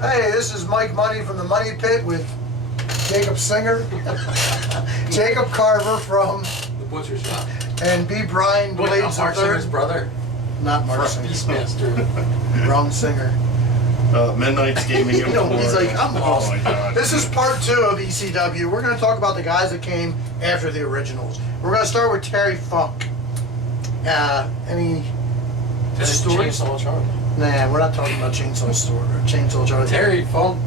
Hey, this is Mike Money from the Money Pit with Jacob Singer, Jacob Carver from The Butcher Shop. and B. Brian Blades Mark Singer's III. brother? Not Mark Singer. Beastmaster. Wrong singer. Midnight's Gaming. You know, he's like, I'm lost. Oh my God. This is part 2 of ECW. We're going to talk about the guys that came after the originals. We're going to start with Terry Funk. Any stories? Chainsaw Charlie. Nah, we're not talking about Chainsaw Charlie. Terry Funk.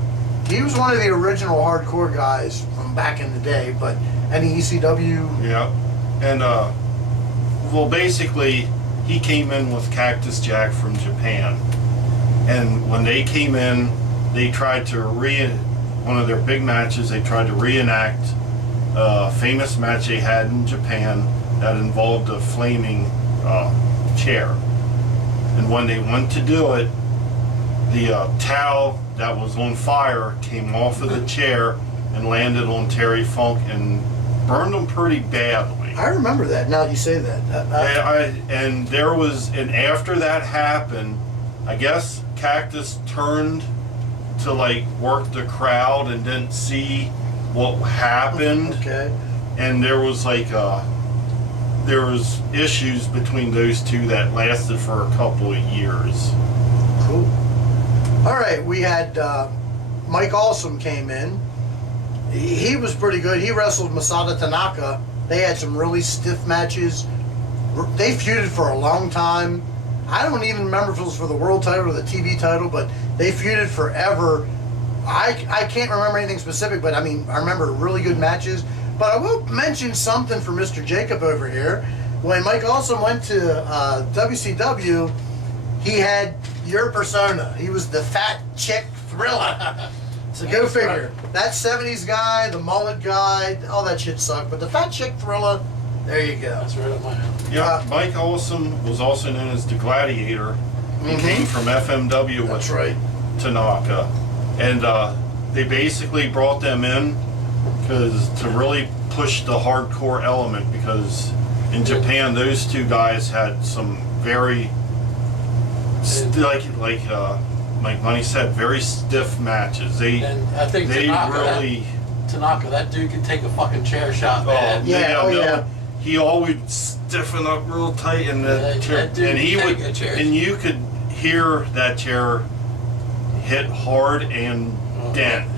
He was one of the original hardcore guys from back in the day, but any ECW? Yeah. And, well, basically, he came in with Cactus Jack from Japan. And when they came in, they tried to one of their big matches, they tried to reenact a famous match they had in Japan that involved a flaming chair. And when they went to do it, the towel that was on fire came off of the chair and landed on Terry Funk and burned him pretty badly. I remember that, now that you say that. And there was, and after that happened, I guess Cactus turned to like work the crowd and didn't see what happened. Okay. And there was like there was issues between those two that lasted for a couple of years. Cool. All right, we had Mike Awesome came in. He was pretty good. He wrestled Masada Tanaka. They had some really stiff matches. They feuded for a long time. I don't even remember if it was for the world title or the TV title, but they feuded forever. I can't remember anything specific, but I mean, I remember really good matches. But I will mention something for Mr. Jacob over here. When Mike Awesome went to WCW, he had your persona. He was the fat chick thriller. So go figure. That 70s guy, the mullet guy, all that shit sucked. But the fat chick thriller, there you go. That's right up my alley. Yeah, Mike Awesome was also known as the Gladiator. He came from FMW That's with right. Tanaka. And they basically brought them in to really push the hardcore element, because in Japan those two guys had some very like Mike Money said, very stiff matches. And I think Tanaka, that dude could take a fucking chair shot, man. Yeah. He always stiffen up real tight, and you could hear that chair hit hard and dent.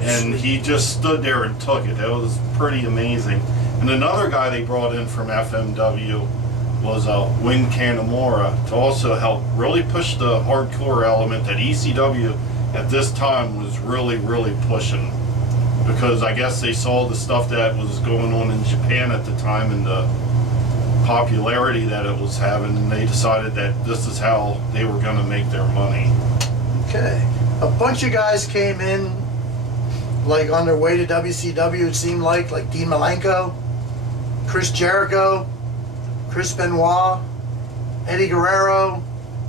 And he just stood there and took it. That was pretty amazing. And another guy they brought in from FMW was Wing Kanamura to also help really push the hardcore element that ECW at this time was really, really pushing. Because I guess they saw the stuff that was going on in Japan at the time and the popularity that it was having, and they decided that this is how they were going to make their money. Okay. A bunch of guys came in, like on their way to WCW, it seemed like Dean Malenko, Chris Jericho, Chris Benoit, Eddie Guerrero,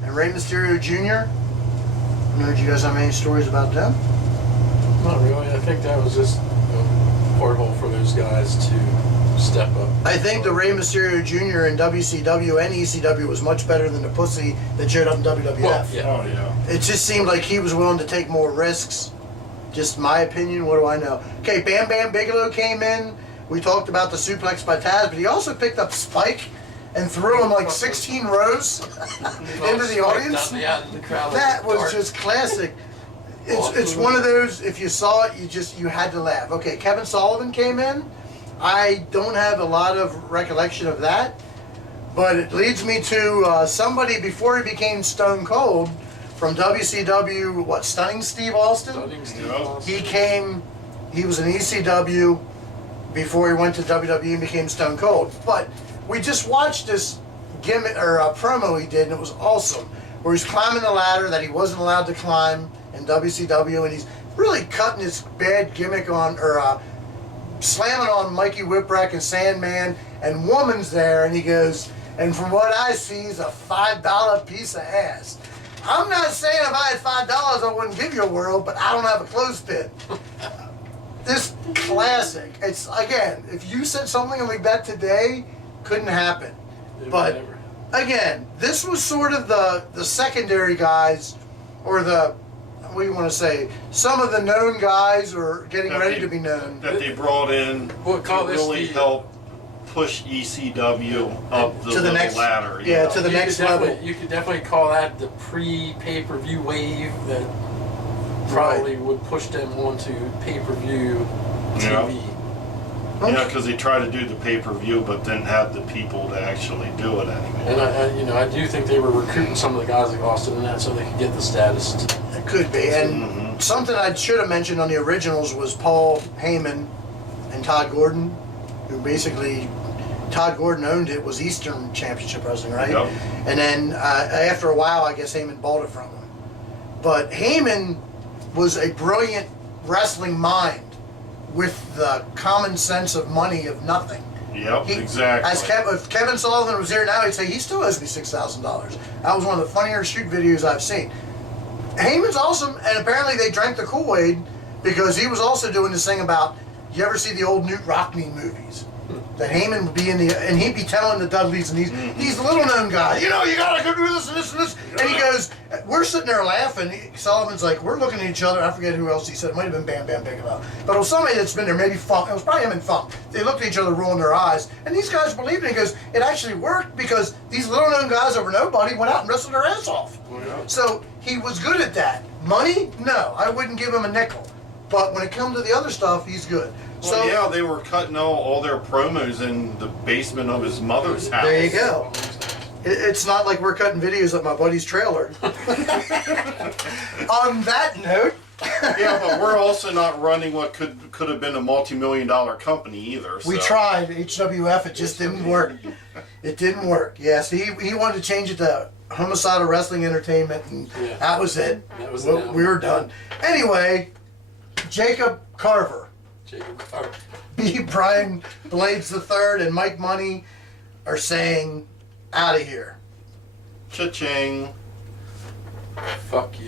and Rey Mysterio Jr. I don't know, do you guys have any stories about them? Not really. I think that was just a porthole for those guys to step up. I think the Rey Mysterio Jr. in WCW and ECW was much better than the pussy that showed up in WWF. Well, yeah. Oh, yeah. It just seemed like he was willing to take more risks. Just my opinion, what do I know? Okay, Bam Bam Bigelow came in. We talked about the suplex by Taz, but he also picked up Spike and threw him like 16 rows into the audience. That was just classic. It's one of those, if you saw it, you had to laugh. Okay, Kevin Sullivan came in. I don't have a lot of recollection of that, but it leads me to somebody before he became Stone Cold from WCW, Stunning Steve Austin? Stunning Steve Austin. He was in ECW before he went to WWE and became Stone Cold. But we just watched this gimmick or promo he did, and it was awesome, where he's climbing the ladder that he wasn't allowed to climb in WCW, and he's really cutting his bad gimmick on, or slamming on Mikey Whipwreck and Sandman, and Woman's there, and he goes, and from what I see, he's a $5 piece of ass. I'm not saying if I had $5 I wouldn't give you a whirl, but I don't have a clothespin. This classic. It's, again, if you said something like that today, couldn't happen. But again, this was sort of the secondary guys, or the what do you want to say? Some of the known guys are getting That ready they- to be known. that they brought in We'll call to this really the- help push ECW up the To the little next- ladder. yeah, know? to the You could next definitely- level. You could definitely call that the pre-pay-per-view wave that probably would push them onto pay-per-view TV. Yeah, because they tried to do the pay-per-view, but didn't have the people to actually do it And anymore. I do think they were recruiting some of the guys like Austin and that so they could get the status. It could be. And Mhm. something I should have mentioned on the originals was Paul Heyman and Todd Gordon, who basically, Todd Gordon owned it, was Eastern Championship Wrestling, right? Yep. And then after a while, I guess Heyman bought it from him. But Heyman was a brilliant wrestling mind with the common sense of money of nothing. Yep, exactly. As if Kevin Sullivan was here now, he'd say he still owes me $6,000. That was one of the funnier shoot videos I've seen. Heyman's awesome, and apparently they drank the Kool-Aid because he was also doing this thing about, you ever see the old Newt Rockney movies? That Heyman would be in the, and he'd be telling the Dudleys and these little known guys, you know, you gotta go do this and this and this. And he goes, we're sitting there laughing. Sullivan's like, we're looking at each other. I forget who else he said. It might have been Bam Bam Bigelow. But it was somebody that's been there, maybe Funk. It was probably him and Funk. They looked at each other, rolling their eyes. And these guys believed it. He goes, it actually worked because these little known guys over nobody went out and wrestled their ass off. So he was good at that. Money? No, I wouldn't give him a nickel. But when it comes to the other stuff, he's good. Well, So yeah, they were cutting all their promos in the basement of his mother's house. there you go. It's not like we're cutting videos at my buddy's trailer. On that note, Yeah, but we're also not running what could have been a multi-million-dollar company either. we so. tried HWF. It just didn't work. It didn't work. Yes, he wanted to change it to Homicidal Wrestling Entertainment, and Yeah. that was it. That was We were done. Anyway, Jacob Carver, Jacob Carter. B. Brian Blades III, and Mike Money are saying, out of here. Cha-ching. Fuck you.